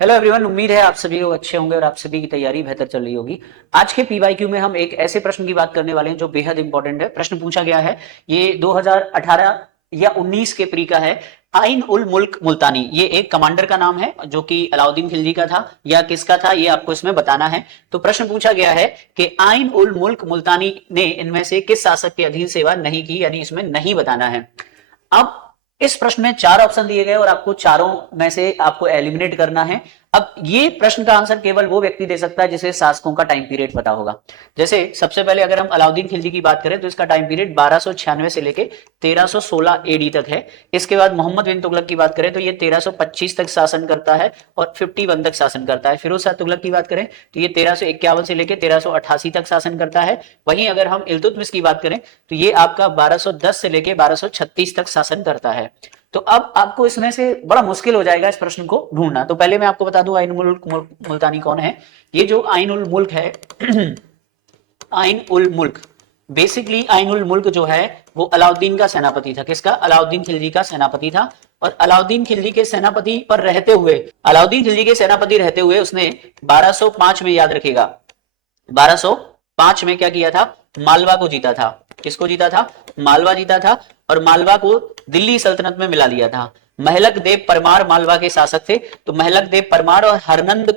Hello everyone, उम्मीद है आप सभी लोग अच्छे होंगे और आप सभी की तैयारी बेहतर चल रही होगी। आज के पीवाईक्यू में हम एक ऐसे प्रश्न की बात करने वाले हैं जो बेहद इंपॉर्टेंट है। प्रश्न पूछा गया है, ये 2018 या 19 के प्री का है। आइन उल मुल्क मुल्तानी, ये एक कमांडर का नाम है जो कि अलाउद्दीन खिलजी का था या किसका था, ये आपको इसमें बताना है। तो प्रश्न पूछा गया है कि आइन उल मुल्क मुल्तानी ने इनमें से किस शासक के अधीन सेवा नहीं की, यानी इसमें नहीं बताना है। अब इस प्रश्न में चार ऑप्शन दिए गए और आपको चारों में से आपको एलिमिनेट करना है। अब ये प्रश्न का आंसर केवल वो व्यक्ति दे सकता है जिसे शासकों का टाइम पीरियड पता होगा। जैसे सबसे पहले अगर हम अलाउद्दीन खिलजी की बात करें तो इसका टाइम पीरियड 1296 से लेके 1316 एडी तक है। इसके बाद मोहम्मद बिन तुगलक की बात करें तो ये 1325 तक शासन करता है और 51 तक शासन करता है। फिरोज शाह तुगलक की बात करें तो ये 1351 से लेके 1388 तक शासन करता है। वहीं अगर हम इल्तुतमिश की बात करें तो ये आपका 1210 से लेके 1236 तक शासन करता है। तो अब आपको इसमें से बड़ा मुश्किल हो जाएगा इस प्रश्न को ढूंढना। तो पहले मैं आपको बता दूं आइन उल मुल्क मुल्तानी कौन है। ये जो आइन उल मुल्क है आइन उल मुल्क, बेसिकली आइन उल मुल्क जो है वो अलाउद्दीन का सेनापति था। किसका? अलाउद्दीन खिलजी का सेनापति था। और अलाउद्दीन खिलजी के सेनापति पर रहते हुए, अलाउद्दीन खिलजी के सेनापति रहते हुए उसने 1205 में, याद रखेगा, 1205 में क्या किया था? मालवा को जीता था। किसको जीता था? मालवा जीता था। और मालवा को दिल्ली सल्तनत में मिला लिया था। महलक देव परमार मालवा के शासक थे। तो महलक देव परमार और हरनंद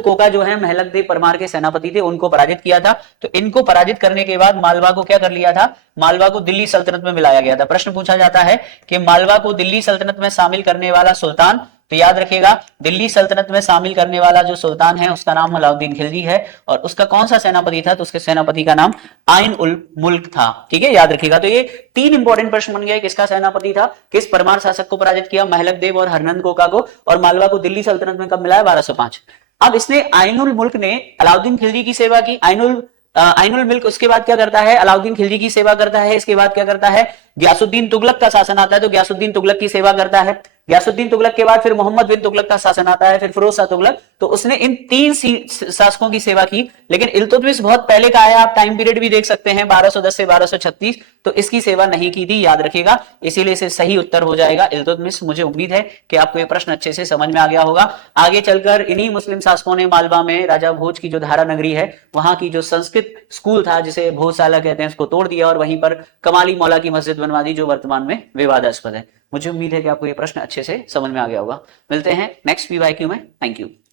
कोका जो है महलक देव परमार के सेनापति थे, उनको पराजित किया था। तो इनको पराजित करने के बाद मालवा को क्या कर लिया था? मालवा को दिल्ली सल्तनत में मिलाया गया था। प्रश्न पूछा जाता है कि मालवा को दिल्ली सल्तनत में शामिल करने वाला सुल्तान, तो याद रखिएगा दिल्ली सल्तनत में शामिल करने वाला जो सुल्तान है उसका नाम अलाउद्दीन खिलजी है। और उसका कौन सा सेनापति था? तो उसके सेनापति का नाम आइन उल मुल्क था। ठीक है, याद रखिएगा। तो ये तीन इंपॉर्टेंट प्रश्न बन गए। किसका सेनापति था, किस परमार शासक को पराजित किया, महलक देव और हरनंद कोका को, और मालवा को दिल्ली सल्तनत में कब मिलाया? 1205। अब इसने आइन उल मुल्क ने अलाउद्दीन खिलजी की सेवा की। आइनुल मुल्क उसके बाद क्या करता है? अलाउद्दीन खिलजी की सेवा करता है। इसके बाद क्या करता है? गयासुद्दीन तुगलक का शासन आता है तो गयासुद्दीन तुगलक की सेवा करता है। गयासुद्दीन तुगलक के बाद फिर मोहम्मद बिन तुगलक का शासन आता है, फिर फिरोज शाह तुगलक। तो उसने इन तीन शासकों की सेवा की। लेकिन इल्तुतमिश बहुत पहले का आया, आप टाइम पीरियड भी देख सकते हैं 1210 से 1236, तो इसकी सेवा नहीं की थी, याद रखिएगा। इसीलिए इसे सही उत्तर हो जाएगा इल्तुतमिश। मुझे उम्मीद है कि आपको ये प्रश्न अच्छे से समझ में आ गया होगा। आगे चलकर इन्हीं मुस्लिम शासकों ने मालवा में राजा भोज की जो धारा नगरी है, वहां की जो संस्कृत स्कूल था जिसे भोजशाला कहते हैं, उसको तोड़ दिया और वहीं पर कमाली मौला की मस्जिद बनवा दी जो वर्तमान में विवादास्पद है। मुझे उम्मीद है कि आपको ये प्रश्न अच्छे से समझ में आ गया होगा। मिलते हैं नेक्स्ट पीवाईक्यू में। Thank you.